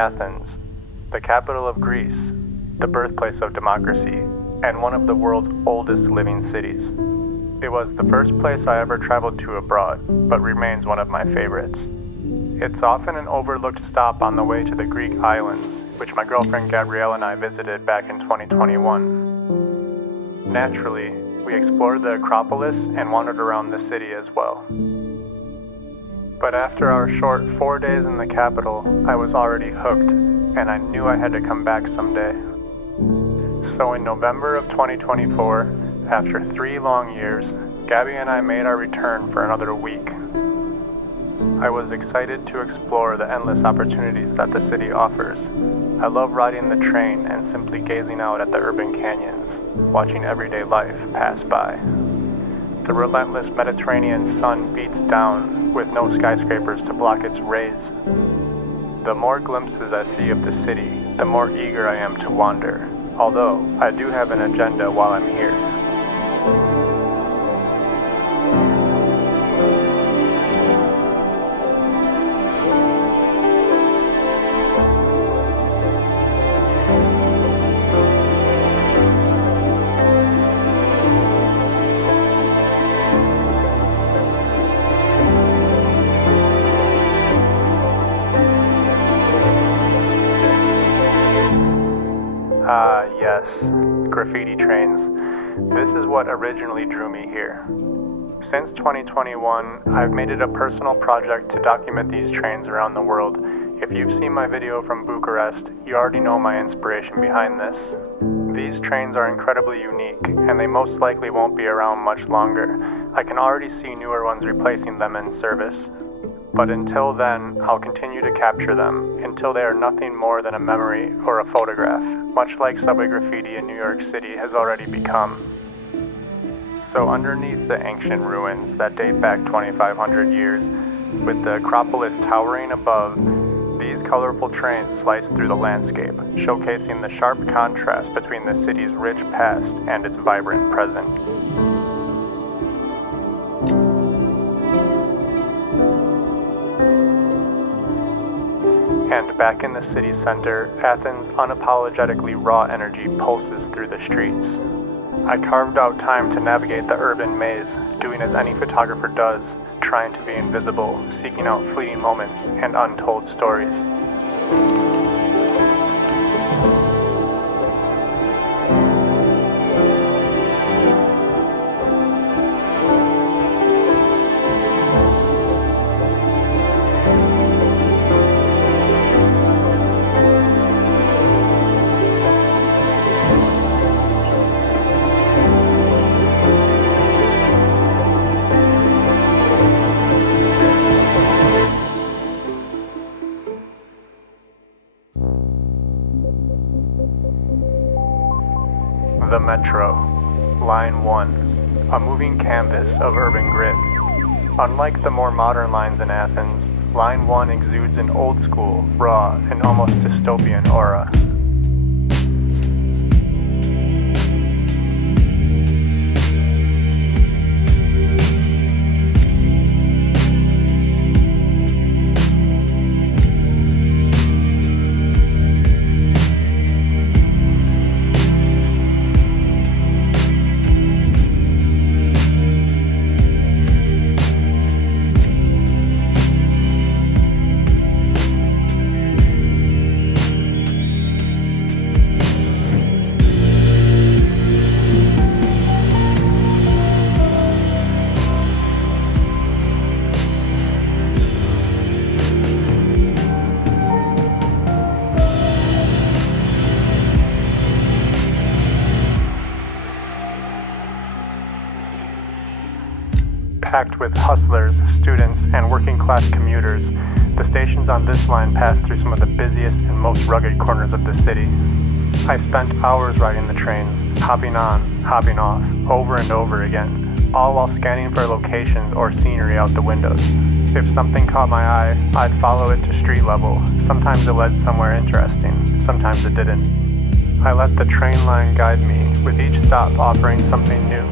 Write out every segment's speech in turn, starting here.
Athens, the capital of Greece, the birthplace of democracy, and one of the world's oldest living cities. It was the first place I ever traveled to abroad, but remains one of my favorites. It's often an overlooked stop on the way to the Greek islands, which my girlfriend Gabrielle and I visited back in 2021. Naturally, we explored the Acropolis and wandered around the city as well. But after our short 4 days in the capital, I was already hooked, and I knew I had to come back someday. So in November of 2024, after 3 long years, Gabby and I made our return for another week. I was excited to explore the endless opportunities that the city offers. I love riding the train and simply gazing out at the urban canyons, watching everyday life pass by. The relentless Mediterranean sun beats down with no skyscrapers to block its rays. The more glimpses I see of the city, the more eager I am to wander, although I do have an agenda while I'm here. Yes, graffiti trains. This is what originally drew me here. Since 2021, I've made it a personal project to document these trains around the world. If you've seen my video from Bucharest, you already know my inspiration behind this. These trains are incredibly unique, and they most likely won't be around much longer. I can already see newer ones replacing them in service. But until then, I'll continue to capture them, until they are nothing more than a memory or a photograph, much like subway graffiti in New York City has already become. So underneath the ancient ruins that date back 2,500 years, with the Acropolis towering above, these colorful trains slice through the landscape, showcasing the sharp contrast between the city's rich past and its vibrant present. And back in the city center, Athens' unapologetically raw energy pulses through the streets. I carved out time to navigate the urban maze, doing as any photographer does, trying to be invisible, seeking out fleeting moments and untold stories. The Metro, Line 1, a moving canvas of urban grit. Unlike the more modern lines in Athens, Line 1 exudes an old-school, raw, and almost dystopian aura. Packed with hustlers, students, and working-class commuters, the stations on this line pass through some of the busiest and most rugged corners of the city. I spent hours riding the trains, hopping on, hopping off, over and over again, all while scanning for locations or scenery out the windows. If something caught my eye, I'd follow it to street level. Sometimes it led somewhere interesting, sometimes it didn't. I let the train line guide me, with each stop offering something new.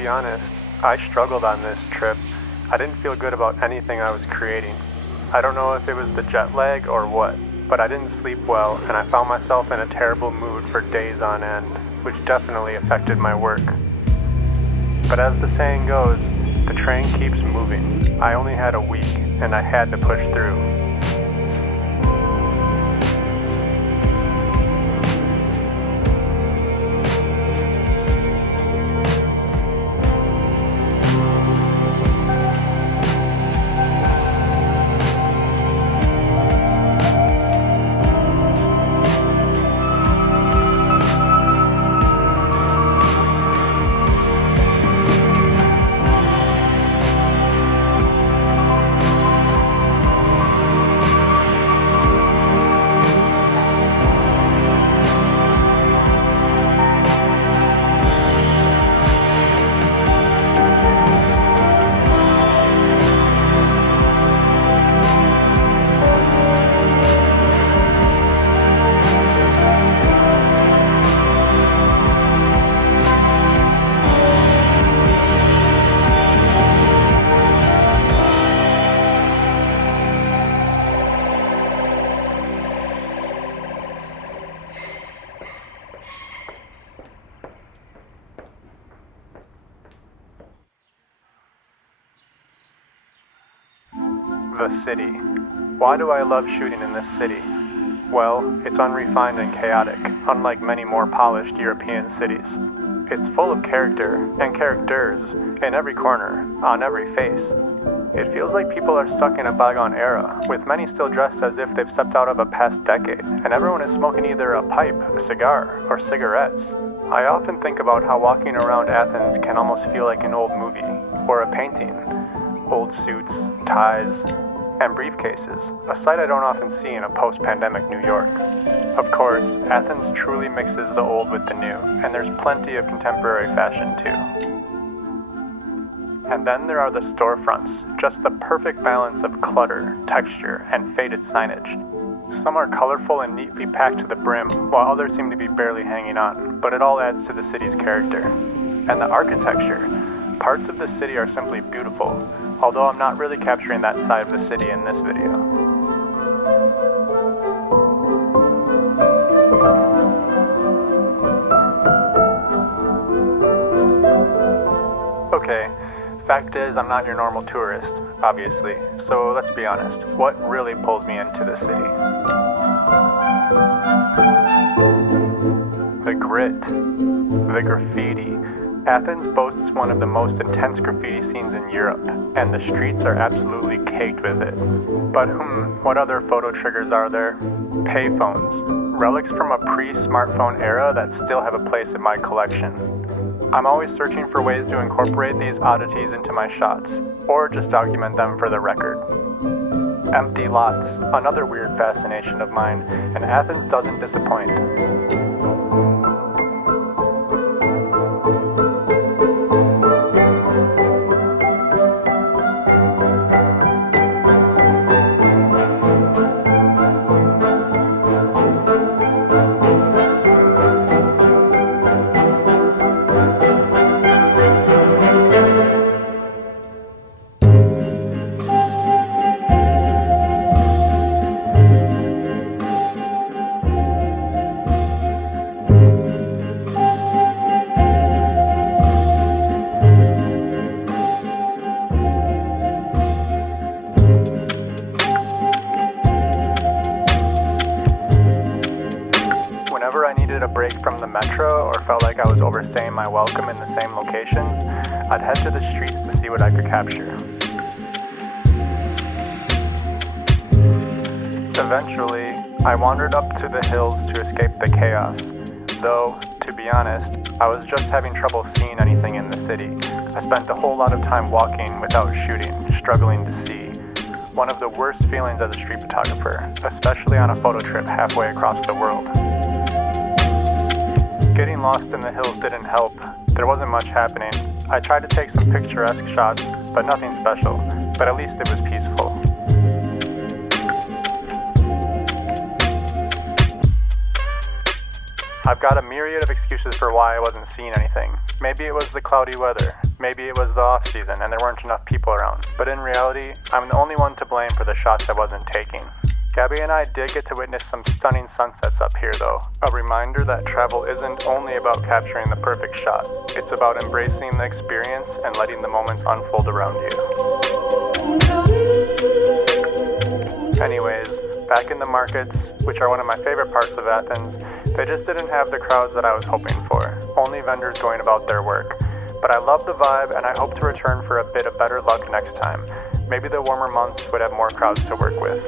be honest, I struggled on this trip. I didn't feel good about anything I was creating. I don't know if it was the jet lag or what, but I didn't sleep well and I found myself in a terrible mood for days on end, which definitely affected my work. But as the saying goes, the train keeps moving. I only had a week and I had to push through. The city. Why do I love shooting in this city? Well, it's unrefined and chaotic, unlike many more polished European cities. It's full of character and characters in every corner, on every face. It feels like people are stuck in a bygone era, with many still dressed as if they've stepped out of a past decade, and everyone is smoking either a pipe, a cigar, or cigarettes. I often think about how walking around Athens can almost feel like an old movie, or a painting. Old suits, ties, and briefcases, a sight I don't often see in a post-pandemic New York. Of course, Athens truly mixes the old with the new, and there's plenty of contemporary fashion too. And then there are the storefronts, just the perfect balance of clutter, texture, and faded signage. Some are colorful and neatly packed to the brim, while others seem to be barely hanging on, but it all adds to the city's character. And the architecture. Parts of the city are simply beautiful, although I'm not really capturing that side of the city in this video. Okay, fact is I'm not your normal tourist, obviously, so let's be honest, what really pulls me into the city? The grit, the graffiti. Athens boasts one of the most intense graffiti scenes in Europe, and the streets are absolutely caked with it. But what other photo triggers are there? Payphones, relics from a pre-smartphone era that still have a place in my collection. I'm always searching for ways to incorporate these oddities into my shots, or just document them for the record. Empty lots, another weird fascination of mine, and Athens doesn't disappoint. Whenever I needed a break from the metro or felt like I was overstaying my welcome in the same locations, I'd head to the streets to see what I could capture. Eventually, I wandered up to the hills to escape the chaos, though, to be honest, I was just having trouble seeing anything in the city. I spent a whole lot of time walking without shooting, struggling to see. One of the worst feelings as a street photographer, especially on a photo trip halfway across the world. Getting lost in the hills didn't help. There wasn't much happening. I tried to take some picturesque shots, but nothing special. But at least it was peaceful. I've got a myriad of excuses for why I wasn't seeing anything. Maybe it was the cloudy weather, maybe it was the off-season and there weren't enough people around. But in reality, I'm the only one to blame for the shots I wasn't taking. Gabby and I did get to witness some stunning sunsets up here though. A reminder that travel isn't only about capturing the perfect shot. It's about embracing the experience and letting the moments unfold around you. Anyways, back in the markets, which are one of my favorite parts of Athens, they just didn't have the crowds that I was hoping for. Only vendors going about their work. But I love the vibe and I hope to return for a bit of better luck next time. Maybe the warmer months would have more crowds to work with.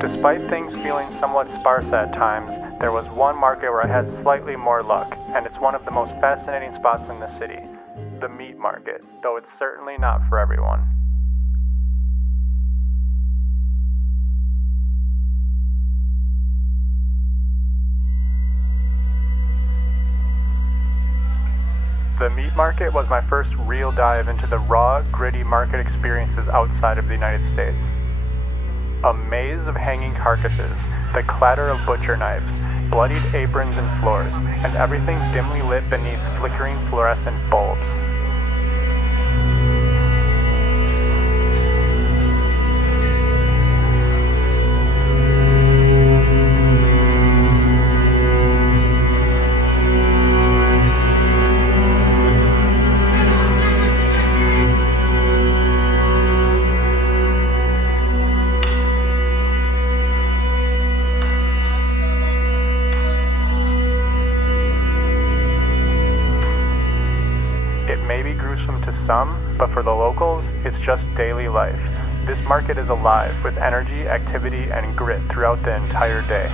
Despite things feeling somewhat sparse at times, there was one market where I had slightly more luck, and it's one of the most fascinating spots in the city, the meat market, though it's certainly not for everyone. The meat market was my first real dive into the raw, gritty market experiences outside of the United States. A maze of hanging carcasses, the clatter of butcher knives, bloodied aprons and floors, and everything dimly lit beneath flickering fluorescent bulbs. It may be gruesome to some, but for the locals, it's just daily life. This market is alive with energy, activity, and grit throughout the entire day.